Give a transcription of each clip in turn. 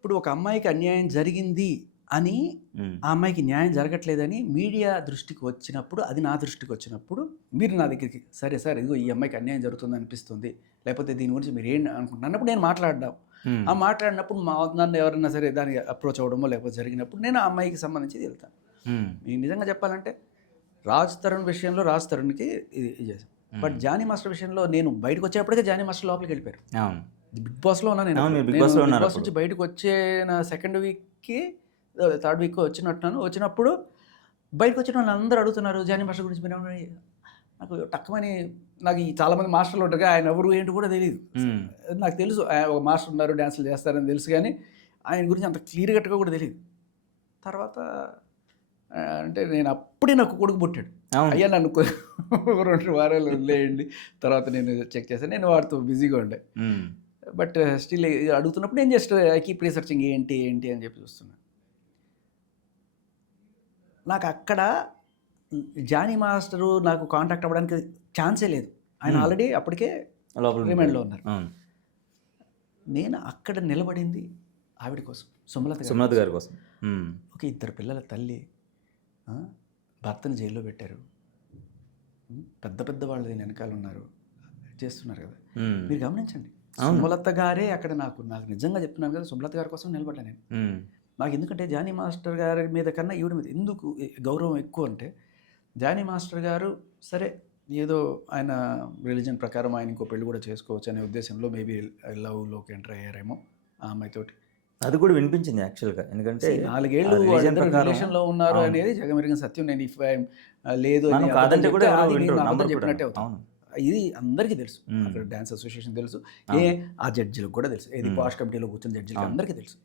ఇప్పుడు ఒక అమ్మాయికి అన్యాయం జరిగింది అని, హ్మ్. ఆ అమ్మాయికి న్యాయం జరగట్లేదని మీడియా దృష్టికి వచ్చినప్పుడు, అది నా దృష్టికి వచ్చినప్పుడు, మీరు నా దగ్గరికి సరే సార్ ఇదిగో ఈ అమ్మాయికి అన్యాయం జరుగుతుంది అనిపిస్తుంది, లేకపోతే దీని గురించి మీరు ఏం అనుకుంటున్నారు అన్నప్పుడు నేను మాట్లాడడం. హ్మ్. ఆ మాట్లాడినప్పుడు నన్ను ఎవరైనా సరే దానికి అప్రోచ్ అవ్వడమో లేకపోతే జరిగినప్పుడు నేను ఆ అమ్మాయికి సంబంధించి వెళ్తాను. హ్మ్. మీకు నిజంగా చెప్పాలంటే రాజ్ తరుణ్ విషయంలో రాజ్ తరుణ్‌కి ఇది చేశాను. బట్ జానీ మాస్టర్ విషయంలో నేను బయటకు వచ్చేప్పటికే జానీ మాస్టర్ లోపలికి వెళ్ళిపోయారు. అవును. బిగ్ బాస్‌లో ఉన్నా నేను. అవును. మీరు బిగ్ నేను బాస్‌లో బిగ్ బాస్ ఉన్నారప్పుడు. నుంచి బయటకు వచ్చే సెకండ్ వీక్‌కి థర్డ్ వీకో వచ్చినట్టున్నాను. వచ్చినప్పుడు బయటకొచ్చిన వాళ్ళందరూ అడుగుతున్నారు జానీ మాస్టర్ గురించి మీరేమన్నా నాకు టక్కుమని నాకు ఈ చాలామంది మాస్టర్లు ఉంటారు. ఆయన ఎవరు ఏంటి కూడా తెలీదు. హ్మ్. నాకు తెలుసు ఒక మాస్టర్ ఉన్నారు డాన్సులు చేస్తారని తెలుసు కానీ ఆయన గురించి అంత క్లియర్ కట్‌గా కూడా తెలీదు. తర్వాత అంటే నేను అప్పుడే నాకు కొడుకు పుట్టాడు. అవును. అయ్యా నన్ను 2 వారాలు వదిలేయండి. తర్వాత నేను చెక్ చేశాను. నేను వాడితో బిజీగా ఉండే. హ్మ్. బట్ స్టిల్ అడుగుతున్నప్పుడు నేను జస్ట్ ఐ కీప్ రీసెర్చింగ్ ఏంటి అని చెప్పి చూస్తున్నా. నాకు అక్కడ జానీ మాస్టరు నాకు కాంటాక్ట్ అవ్వడానికి ఛాన్సే లేదు. ఆయన ఆల్రెడీ అప్పటికే లోపల రిమాండ్‌లో ఉన్నారు. అవును. నేను అక్కడ నిలబడింది ఆవిడ కోసం. సుమలత గారి సుమలత కోసం. గారి కోసం. హ్మ్. ఒక ఇద్దరు పిల్లల తల్లి. ఆ! భర్తని జైల్లో పెట్టారు. పెద్ద పెద్ద వాళ్ళు దీని వెనకాల ఉన్నారు. చేస్తున్నారు కదా! హ్మ్. మీరు గమనించండి. అవును. సుమలత గారే అక్కడ నాకు నిజంగా చెప్తున్నాను కదా! సుమలత గారి కోసం నిలబడ్డా నేను. హ్మ్. నాకు ఎందుకంటే జానీ మాస్టర్ గారి మీద కన్నా ఈవిడ మీద ఎందుకు గౌరవం ఎక్కువ అంటే, జానీ మాస్టర్ గారు సరే ఏదో ఆయన రిలీజియన్ ప్రకారం ఆయన ఇంకో పెళ్లి కూడా చేసుకోవచ్చు అనే ఉద్దేశంలో మేబీ లవ్‌లోకి ఎంటర్ అయ్యారేమో ఆ అమ్మాయితోటి. అది కూడా వినిపించింది యాక్చువల్‌గా. ఎందుకంటే 4 ఆ ఏళ్ళు రిలీజియన్ వాళ్ళిద్దరు ప్రకారం రిలేషన్‌లో ఉన్నారు అవును. అనేది జగమెరిగిన సత్యం. నేను ఇఫ్ ఐ లేదు అని మనం అబద్ధం కాదంటే కూడా చెప్తే ఎవరో అది వింటరు. నేను అబద్ధం నమ్మరు కూడాను. చెప్పినట్టే అవుతుంది. అవును. ఇది అందరికీ తెలుసు. హ్మ్. అక్కడ డాన్స్ అసోసియేషన్ తెలుసు. అవును. ఆ జడ్జిలకు కూడా తెలుసు. ఏది హ్మ్. పాష్ కమిటీలో కూర్చున్న జడ్జిలకి అవును. అందరికీ తెలుసు.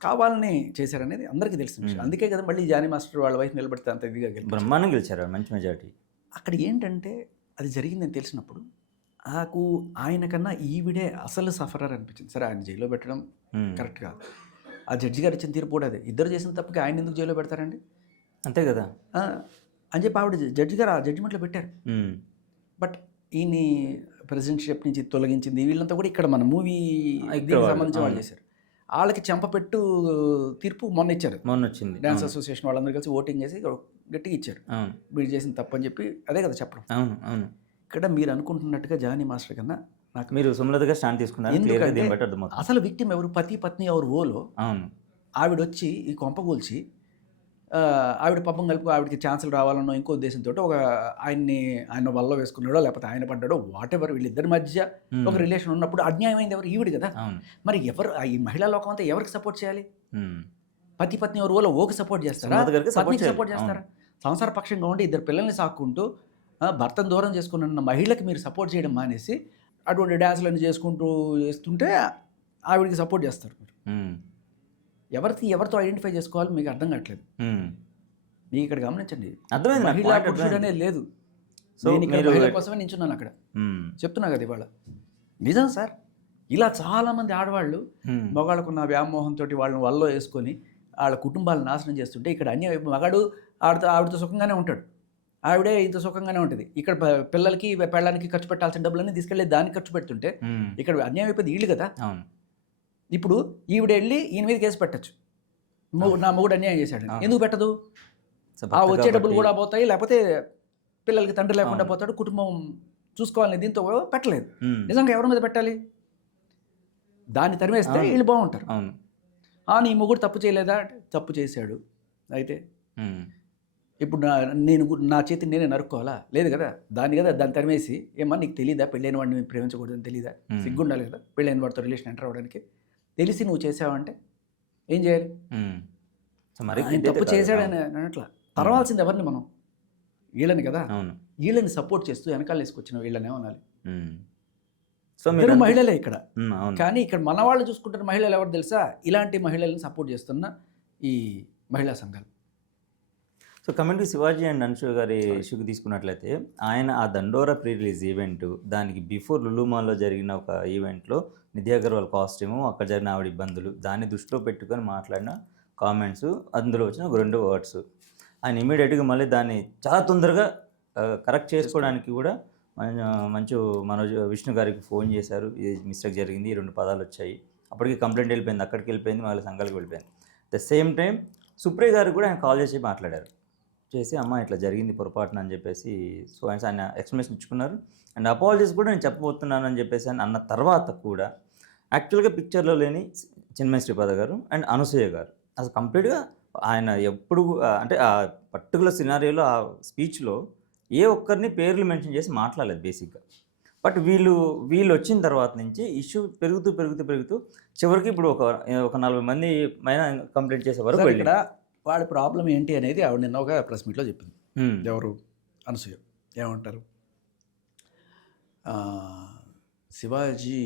కావాలని చేశారనేది అందరికీ తెలిసిన విషయం. అందుకే కదా మళ్ళీ జానీ మాస్టర్ వాళ్ళ వైఫ్ నిలబడితే అంత ఇదిగా గెలిపించారు. బ్రహ్మాండంగా గెలిచారు. మంచి మెజారిటీ. అక్కడ ఏంటంటే అది జరిగిందని తెలిసినప్పుడు నాకు ఆయన కన్నా ఈవిడే అసలు సఫరర్ అనిపించింది. సరే ఆయన జైల్లో పెట్టడం హ్మ్. కరెక్ట్ కాదు. ఆ జడ్జి గారు ఇచ్చిన తీర్పు కూడా అదే. ఇద్దరు చేసిన తప్పుకి ఆయన ఎందుకు జైల్లో పెడతారండి? అంతే కదా! ఆ! అని చెప్పి ఆవిడ జడ్జి గారు ఆ జడ్జిమెంట్‌లో పెట్టారు. హ్మ్. బట్ ఈయన్ని ప్రెసిడెంట్‌షిప్ నుంచి తొలగించింది వీళ్ళంతా కూడా ఇక్కడ మన మూవీ ఇక్కడ దీనికి వాళ్ళు. సంబంధించి వాళ్ళు అవును. చేశారు. ఆళ్ళకి చెంపపెట్టు తీర్పు మొన్న ఇచ్చారు. మొన్నొచ్చింది. డాన్స్ అవును. అసోసియేషన్ వాళ్ళందరూ కలిసి ఓటింగ్ చేసి గట్టిగా ఇచ్చారు. అవును. వీడు చేసిన తప్పని చెప్పి అదే కదా చెప్పడం. అవును. అవును. ఇక్కడ మీరు అనుకుంటున్నట్టుగా జానీ మాస్టర్ కన్నా నాకు మీరు సుమలత గారు స్టాండ్ తీసుకున్నారని క్లియర్‌గా ఎందుకంటే దీన్ని బట్టి అర్థమవుతుంది. అసలు విక్టిమ్ ఎవరు? పతి, పత్ని ఎవరు ఓలో అవును. ఆవిడొచ్చి ఈ కొంపగూల్చి ఆవిడ పబ్బం కలుపుకొని ఆవిడకి ఛాన్సులు రావాలన్నో ఇంకో ఉద్దేశంతోటి ఆయన వలలో వేసుకున్నాడో, లేకపోతే ఆయన పడ్డాడో వాటెవర్ వీళ్ళిద్దరి మధ్య ఒక హ్మ్. రిలేషన్ ఉన్నప్పుడు అన్యాయమైంది ఎవరు? ఈవిడ కదా! అవును. మరి ఎవరు ఈ మహిళా లోకం అంతా ఎవరికి సపోర్ట్ చేయాలి? హ్మ్. పతి, పత్ని ఎవరు ఓలో ఓకి సపోర్ట్ చేస్తారా? సుమలత గారికి సపోర్ట్ పత్నికి చేయాలి. సపోర్ట్ అవును. చేస్తారా? సంసార పక్షంగా ఉండి ఇద్దరు పిల్లల్ని సాక్కుంటూ భర్తను దూరం చేసుకున్న మహిళకి మీరు సపోర్ట్ చేయడం మానేసి, అటువంటి డాన్సులన్నీ చేసుకుంటూ చేస్తుంటే ఆవిడకి సపోర్ట్ చేస్తారు మీరు. హ్మ్. ఎవరితో ఐడెంటిఫై చేసుకోవాలో మీకు అర్థం కావట్లేదు. హ్మ్. మీరు ఇక్కడ గమనించండి. అర్థమైంది నాకు. మహిళా పాయింట్ పురుషుడు అర్థమైంది. అనేది లేదు. సో నేను ఇక్కడ మీరు మహిళ కోసమే నించున్నాను అక్కడ. హ్మ్. చెప్తున్నా కదా ఇవాళ. నిజం సార్. ఇలా చాలామంది ఆడవాళ్ళు హ్మ్. మగాళ్ళకున్న వ్యామోహంతోటి వాళ్ళని వలలో వేసుకొని ఆళ్ళ కుటుంబాలను నాశనం చేస్తుంటే ఇక్కడ అన్యాయం మగాడు ఆవిడతో సుఖంగానే ఉంటాడు. ఆవిడే ఇంత సుఖంగానే ఉంటది. ఇక్కడ పిల్లలకి, పెళ్ళానికి ఖర్చు పెట్టాల్సిన డబ్బులన్నీ తీసుకెళ్ళి దానికి ఖర్చు పెడుతుంటే హ్మ్. ఇక్కడ అన్యాయం అయిపోయింది ఈళ్ళు కదా! అవును. ఇప్పుడు ఈవిడెళ్ళి ఈయన మీద కేసు పెట్టొచ్చు. నా మొగుడు అన్యాయం చేశాడని. అవును. ఎందుకు పెట్టదు? సో ఆ భర్త వచ్చే డబ్బులు కాబట్టి కూడా పోతాయి. లేకపోతే పిల్లలకి తండ్రి లేకుండా అవును. పోతాడు. కుటుంబం చూసుకోవాలని దీంతో పెట్టలేదు. హ్మ్. నిజంగా ఎవరి మీద పెట్టాలి? దాన్ని తరిమేస్తే అవును. ఈళ్ళు బావుంటారు. అవును. నీ మొగుడు తప్పు చేయలేదా? అంటే తప్పు చేశాడు. అయితే హ్మ్. ఇప్పుడు నా చేతిని నేనే నరుక్కోవాలా? లేదు కదా! దాన్ని తరిమేసి ఏమ్మా నీకు తెలీదా పెళ్ళైన వాడిని ప్రేమించకూడదని తెలీదా? హ్మ్. సిగ్గుండాలి కదా! పెళ్ళైన వాడితో రిలేషన్ ఎంటర్ అవ్వడానికి. తెలిసి నువ్వు చేసావంటే ఏం చేయాలి? హ్మ్. సో మరీ ఆయన ఇదైతే తప్పు కాదు. చేశాడని అవును. అనట్లా. తరవాల్సింది ఎవరిని మనం? ఈళ్ళని కదా! అవును. ఈళ్ళని సపోర్ట్ చేస్తూ వెనకాల ఏసుకొచ్చిన వీళ్ళనే అనాలి. హ్మ్. సో ఇద్దరు మీరంటే మహిళలే ఇక్కడ. అవును. కానీ ఇక్కడ మన వాళ్ళు చూసుకుంటున్న మహిళలు ఎవరు తెలుసా? ఇలాంటి మహిళలను సపోర్ట్ చేస్తున్న ఈ మహిళా సంఘాలు. So coming to 'Shivaji and Anshu' గారి ఇష్యూకి తీసుకున్నట్లయితే, ఆయన ఆ 'దండోరా' ప్రీ రిలీజ్ ఈవెంట్, దానికి బిఫోర్ లులు మాల్‌లో జరిగిన ఒక ఈవెంట్‌లో నిధి అగర్వాల్ కాస్ట్యూము, అక్కడ జరిగిన ఆవిడ ఇబ్బందులు, దాన్ని దృష్టిలో పెట్టుకొని మాట్లాడిన కామెంట్స్, అందులో వచ్చిన ఒక 2 వర్డ్స్. ఆయన ఇమ్మీడియేట్‌గా మళ్ళీ దాన్ని చాలా తొందరగా కరెక్ట్ చేసుకోవడానికి కూడా మంచు మనోజ్ విష్ణు గారికి ఫోన్ చేశారు. ఇది మిస్టేక్ జరిగింది. ఈ 2 పదాలొచ్చాయి. అప్పటికి కంప్లైంట్ వెళ్ళిపోయింది, అక్కడికి వెళ్ళిపోయింది, మళ్ళీ సంఘాలకు వెళ్ళిపోయింది. ద సేమ్ టైం సుప్రియ గారు కూడా ఆయన కాల్ చేసి మాట్లాడారు, చేసి అమ్మ ఇట్లా జరిగింది పొరపాటున అని చెప్పేసి. సో ఆయన ఎక్స్ప్లెనేషన్ ఇచ్చుకున్నారు. అండ్ అపాలజీస్ కూడా నేను చెప్పబోతున్నాను అని చెప్పేసి అని అన్న తర్వాత కూడా యాక్చువల్గా పిక్చర్లో లేని చిన్మయి శ్రీపాద గారు అండ్ అనసూయ గారు అసలు కంప్లీట్గా ఆయన ఎప్పుడు అంటే ఆ పర్టికులర్ సినారియోలో ఆ స్పీచ్లో ఏ ఒక్కరిని పేర్లు మెన్షన్ చేసి మాట్లాడలేదు బేసిక్గా. బట్ వీళ్ళు వచ్చిన తర్వాత నుంచి ఇష్యూ పెరుగుతూ చివరికి ఇప్పుడు ఒక 40 మంది పైన కంప్లైంట్ చేసే వరకు సార్, ఇక్కడ వాడి ప్రాబ్లం ఏంటి అనేది ఆవిడ నిన్న ఒక ప్రెస్ మీట్లో చెప్పింది. ఎవరు? అనసూయ. ఏమంటారు? శివాజీ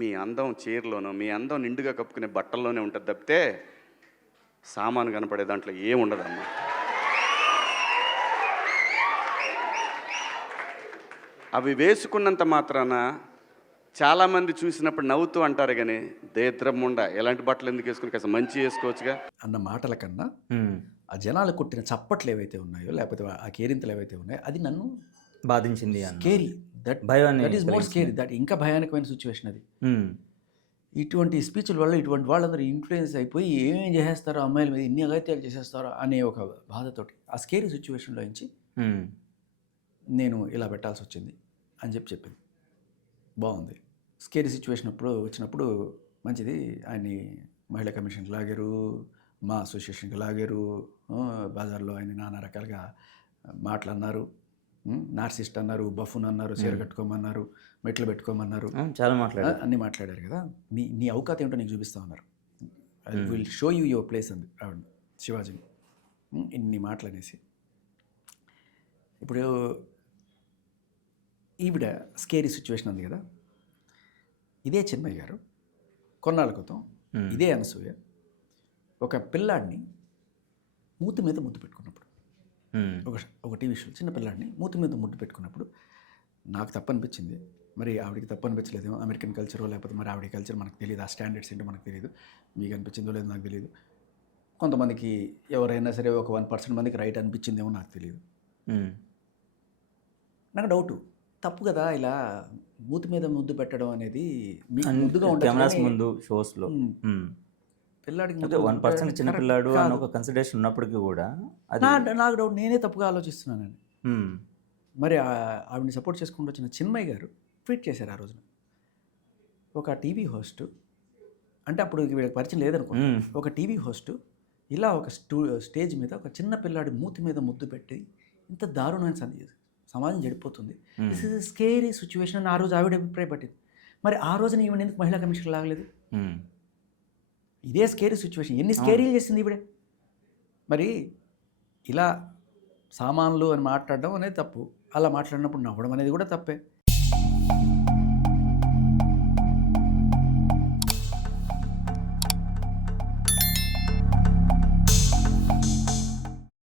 మీ అందం చీరలోనో, మీ అందం నిండుగా కప్పుకునే బట్టల్లోనే ఉంటుంది తప్పితే సామాను కనపడే దాంట్లో ఏముండదమ్మా. అవి వేసుకున్నంత మాత్రాన చాలామంది చూసినప్పుడు నవ్వుతూ అంటారు కానీ దేద్రముండ ఎలాంటి బట్టలు ఎందుకు వేసుకుని కాస్త మంచి వేసుకోవచ్చుగా అన్న మాటల కన్నా ఆ జనాలు కొట్టిన చప్పట్లు ఏవైతే ఉన్నాయో, లేకపోతే ఆ కేరింతలు ఏవైతే ఉన్నాయో, అది నన్ను బాధించింది. Scary. That is more scary. That ఇంకా భయానకమైన సిచ్యువేషన్ అది. ఇటువంటి స్పీచ్ల వల్ల ఇటువంటి వాళ్ళందరూ ఇన్ఫ్లుయెన్స్ అయిపోయి ఏమేం చేసేస్తారో, అమ్మాయిల మీద ఇన్ని అగత్యాలు చేసేస్తారో అనే ఒక బాధతోటి ఆ స్కేరీ సిచ్యువేషన్లో నుంచి నేను ఇలా పెట్టాల్సి వచ్చింది అని చెప్పింది. బాగుంది. స్కేరీ సిచ్యువేషన్ వచ్చినప్పుడు మంచిది. ఆయన్ని మహిళా కమిషన్కి లాగారు, మా అసోసియేషన్కి లాగారు, బజార్లో ఆయన నానా రకాలుగా మాటలు అన్నారు, నార్సిస్ట్ అన్నారు, బఫున్ అన్నారు, చీర కట్టుకోమన్నారు, మెట్లు పెట్టుకోమన్నారు, చాలా మాట్లాడారు, అన్నీ మాట్లాడారు కదా. నీ అవకాశం ఏంటో నీకు చూపిస్తా ఉన్నారు. I will show you your place అంది ఆవిడ శివాజీని. ఇన్ని మాటలు అనేసి ఇప్పుడు ఈవిడ స్కేరీ సిచ్యువేషన్ ఉంది కదా. ఇదే చిన్మయ్య గారు కొన్నాళ్ళ క్రితం ఇదే అనసూయ ఒక పిల్లాడిని మూతి మీద ముద్దు పెట్టుకున్నప్పుడు, ఒక టీవీ షో చిన్న పిల్లాడిని మూతి మీద ముద్దు పెట్టుకున్నప్పుడు నాకు తప్పనిపించింది. మరి ఆవిడకి తప్పనిపించలేదేమో. అమెరికన్ కల్చరో లేకపోతే మరి ఆవిడ కల్చర్ మనకు తెలియదు, ఆ స్టాండర్డ్స్ ఏంటో మనకు తెలియదు. మీకు అనిపించిందో లేదో నాకు తెలియదు. కొంతమందికి ఎవరైనా సరే ఒక 1% మందికి రైట్ అనిపించిందేమో నాకు తెలియదు. నాకు డౌటు, తప్పు కదా ఇలా మూతి మీద ముద్దు పెట్టడం అనేది. ముద్దుగా కెమెరాస్ ముందు షోస్లో పిల్లాడికి 1% చిన్న పిల్లాడు అని ఒక కన్సిడరేషన్ ఉన్నప్పటికీ కూడా నాకు డౌట్, నేనే తప్పుగా ఆలోచిస్తున్నానని. మరి ఆవిడని సపోర్ట్ చేసుకుంటూ వచ్చిన చిన్మయ్య గారు ట్వీట్ చేశారు ఆ రోజున. ఒక టీవీ హోస్ట్, అంటే అప్పుడు వీళ్ళకి పరిచయం లేదనుకో, ఒక టీవీ హోస్ట్ ఇలా ఒక స్టేజ్ మీద ఒక చిన్న పిల్లాడి మూతి మీద ముద్దు పెట్టి ఇంత దారుణమైన సమాజం చెడిపోతుంది, దిస్ ఇస్ స్కేరీ సిచ్యువేషన్ అని ఆ రోజు ఆవిడ అభిప్రాయపట్టింది. మరి ఆ రోజున ఈవిడ ఎందుకు మహిళా కమిషన్ లాగలేదు? ఇదే స్కేరీ సిచ్యువేషన్ ఎన్ని స్కేరీలు చేసింది ఈవిడే. మరి ఇలా సామాన్లు అని మాట్లాడడం అనేది తప్పు, అలా మాట్లాడినప్పుడు నవ్వడం అనేది కూడా తప్పే.